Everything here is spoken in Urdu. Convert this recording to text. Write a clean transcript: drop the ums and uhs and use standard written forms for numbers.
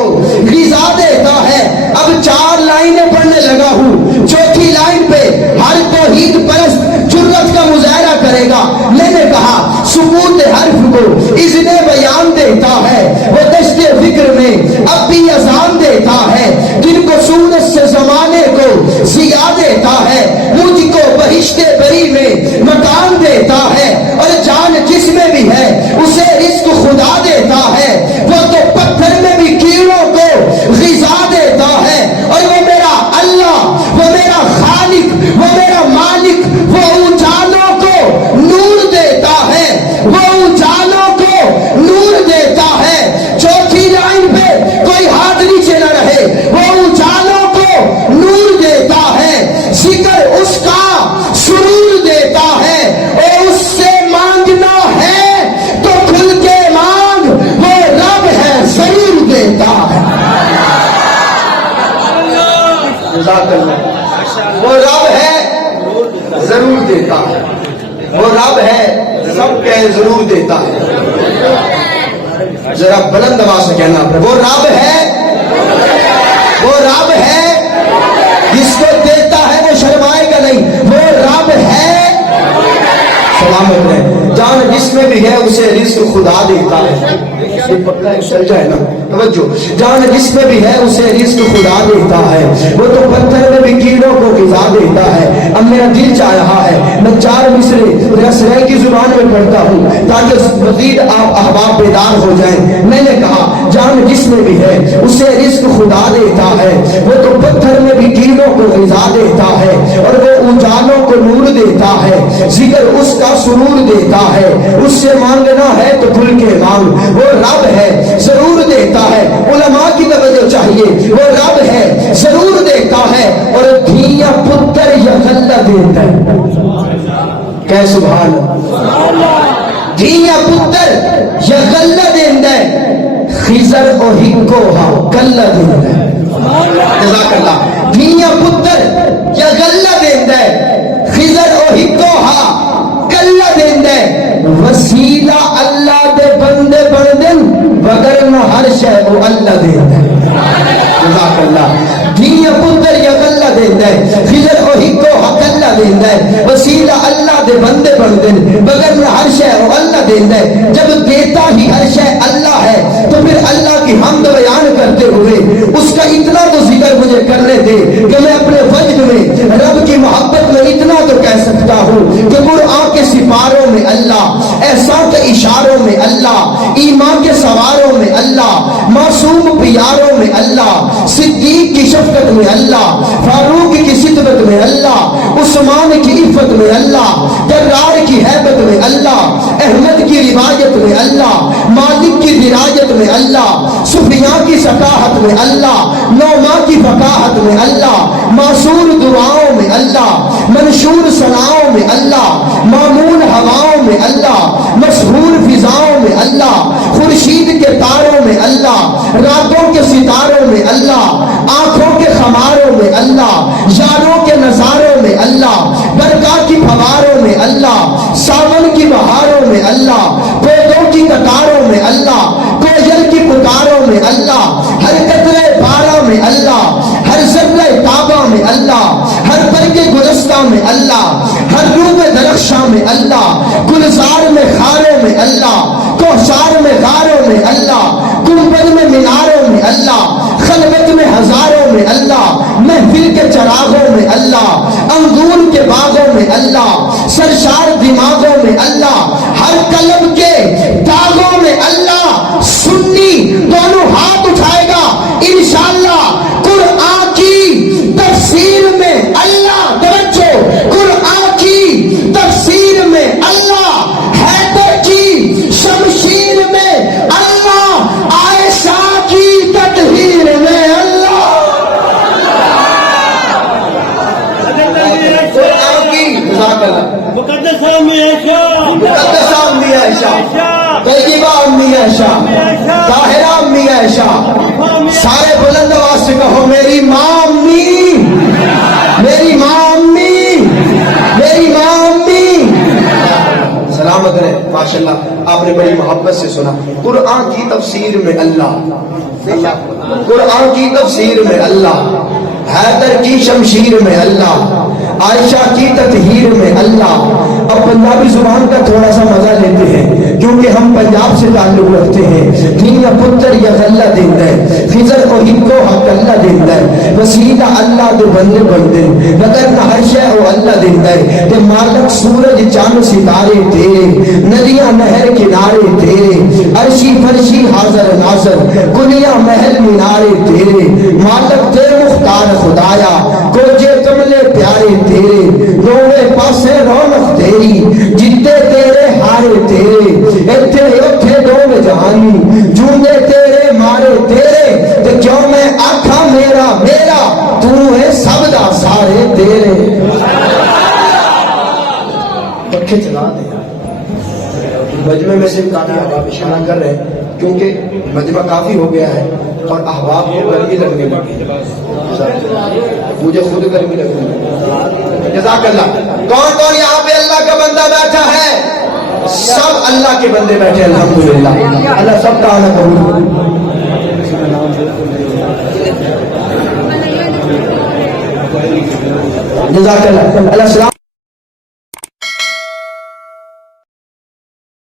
کو غذا دیتا ہے۔ اب 4 لائنیں پڑھنے لگا ہوں، چوتھی لائن پہ ہر توحید پرست جرت کا مظاہرہ کرے گا۔ میں نے کہا سکوت حرف کو اذن بیان دیتا ہے، وہ دشت فکر میں اب بھی اذان دیتا ہے، جن کو سورج سے زمانے کو ضیاء دیتا ہے، مجھ کو بہشت بری میں مکان دیتا ہے، اور جان جس میں بھی ہے اسے رزق خدا دیتا ہے، وہ تو پتھر میں بھی کیڑوں کو غذا دیتا ہے، اور وہ میرا اللہ، وہ میرا خالق، وہ میرا مالک، وہ اجالوں کو نور دیتا ہے، وہ اجالوں کو نور دیتا ہے۔ چوتھی لائن پہ کوئی ہاتھ نیچے نہ رہے، وہ اجالوں کو نور دیتا ہے، ذکر اس کا سرور دیتا ہے، اور اس سے مانگنا ہے تو کھل کے مانگ، وہ رب ہے ضرور دیتا ہے۔ وہ رب ہے ضرور دیتا ہے، وہ رب ہے سب کے ضرور دیتا ہے۔ ذرا بلند آواز سے کہنا، وہ رب ہے، وہ رب ہے، جس کو دیتا ہے وہ شرمائے گا نہیں، وہ رب ہے، سلامت رہے۔ جان جس میں بھی ہے اسے رزق خدا دیتا ہے، یہ پکا ہے سمجھا ہے نا، توجہ۔ جان جس میں بھی ہے اسے رزق خدا دیتا ہے، وہ تو پتھر میں بھی کیڑوں کو غذا دیتا ہے۔ اب میرا دل چاہ رہا ہے میں 4 مصرے رسرے کی زبان میں پڑھتا ہوں تاکہ مزید آپ احباب بیدار ہو جائیں۔ میں نے کہا جان جس میں بھی ہے اسے رزق خدا دیتا ہے، وہ تو پتھر میں بھی کیڑوں کو غذا دیتا ہے، اور وہ اجالوں کو نور دیتا ہے، ذکر اس کا سرور دیتا ہے، اس سے مانگنا ہے تو کھل کے مانگ، وہ رب ہے ضرور دیتا ہے۔ علماء کی توجہ چاہیے، وہ رب ہے ضرور دیتا ہے، اور دھیاں پتر یا غلہ دیتا ہے۔ کہ سبحان اللہ، دھیاں پتر یا غلہ دیتا ہے، خضر اور ہکو ہاں غلہ دیتا ہے۔ جزاک اللہ، دھیاں پتر یا غلہ دیتا ہے، خضر اور ہکو ہاں غلہ دیتا ہے، وسیلہ اللہ دے بندے بندن وگرنہ ہر شے وہ اللہ دیتا ہے۔ جزاک اللہ، دھیاں پتر یا غلہ دیتا ہے، خضر اور ہکو ہاں غلہ دیتا ہے، وسیلہ اللہ دے بندے بندن وگرنہ ہر شے وہ اللہ دیتا ہے۔ جب دیتا ہی ہر شے اللہ ہے تو پھر اللہ کی حمد بیان کرتے ہوئے اس کا اتنا تو ذکر مجھے کرنے دے کہ میں اپنے وجد میں رب کی محبت میں اتنا تو کہہ سکتا ہوں کہ قرآن کے سپاروں میں اللہ، احسان کے اشاروں میں اللہ، ایمان کے سواروں میں اللہ، معصوم پیاروں میں اللہ، صدیق کی شفقت میں اللہ، فاروق کی صدبت میں اللہ، عثمان کی عفت میں اللہ، کرار کی ہیبت میں اللہ، احمد کی روایت میں اللہ، مالک کی درایت میں اللہ، سفیان کی ثقافت میں اللہ، نوما کی فقاہت میں اللہ، معصور دعاؤں میں اللہ، منشور ثناؤں میں اللہ، مامون ہواؤں میں اللہ، مشہور فضاؤں میں اللہ، خورشید کے تاروں میں اللہ، راتوں کے ستاروں میں اللہ، آنکھوں کے خماروں میں اللہ، یاروں کے نظاروں میں اللہ، برکات کی فواروں میں اللہ، ساون کی بہاروں میں اللہ، پودوں کی قطاروں میں اللہ، کوئل کی پکاروں میں اللہ، ہر قطرے بارہ میں اللہ، ہر ذرہ تابہ میں اللہ، ہر برگ گلستہ میں اللہ، ہر روح درخشاں میں اللہ، گلزار میں خاروں میں اللہ، کوثار میں غاروں میں اللہ، گنبد میں میناروں میں اللہ، خلوت میں ہزاروں میں اللہ، محفل کے چراغوں میں اللہ، انگور کے باغوں میں اللہ، سرشار دماغوں میں اللہ، ہر قلب کے داغوں میں اللہ، سنی دونوں ہاتھ اٹھائے گا انشاءاللہ قرآن کی تفسیر میں اللہ، توجہ، قرآن کی تفسیر میں اللہ، حیدر کی شمشیر میں اللہ، عائشہ کی تطہیر میں اللہ، قرآن کی مقدسہ امی عائشہ، طیبہ امی عائشہ، طاہرہ امی عائشہ، سارے بلند آواز سے کہو میری ماں امی، میری ماں امی، میری ماں امی، سلامت رہے ماشاءاللہ۔ آپ نے بڑی محبت سے سنا. قرآن کی تفسیر میں اللہ، قرآن کی تفسیر میں اللہ، حیدر کی شمشیر میں اللہ، عائشہ کی تطہیر میں اللہ. اب پنجابی زبان کا تھوڑا سا مزہ لیتے ہیں کیونکہ ہم پنجاب سے تعلق رکھتے ہیں. دنیا پتر یا غلہ دیتا ہے، خضر کو ہکو حق اللہ دیتا ہے، وسیلہ اللہ دے بندے بندے نگر نہ ہر شے او اللہ دیتا ہے. تے مالک سورج چاند ستارے تیرے، ندیاں نہر کنارے تیرے، عرشی فرشی حاضر ناظر، کنیا محل مینارے تیرے. مالک تے مختار خدایا، کوجے کملے پیارے تیرے، روے پاسے رونق تیری، جتے تیرے ہارے تیرے، ایتھے اوتھے دو جہانی، جوندے تیرے مارے تیرے. تے کیوں میں آکھاں میرا میرا، تو ہے سب دا سارے تیرے. پکھے چلا دے. مجمع میں سے کافی احباب اشارہ کر رہے ہیں کیونکہ مجمع کافی ہو گیا ہے اور احباب کو گرمی لگنے لگی، مجھے خود گرمی لگنے لگی. جزاک اللہ. کون کون یہاں پہ اللہ کا بندہ بیٹھا ہے؟ سب اللہ کے بندے بیٹھے الحمدللہ. اللہ سب کا آنا قبول. جزاک اللہ. اللہ سلام.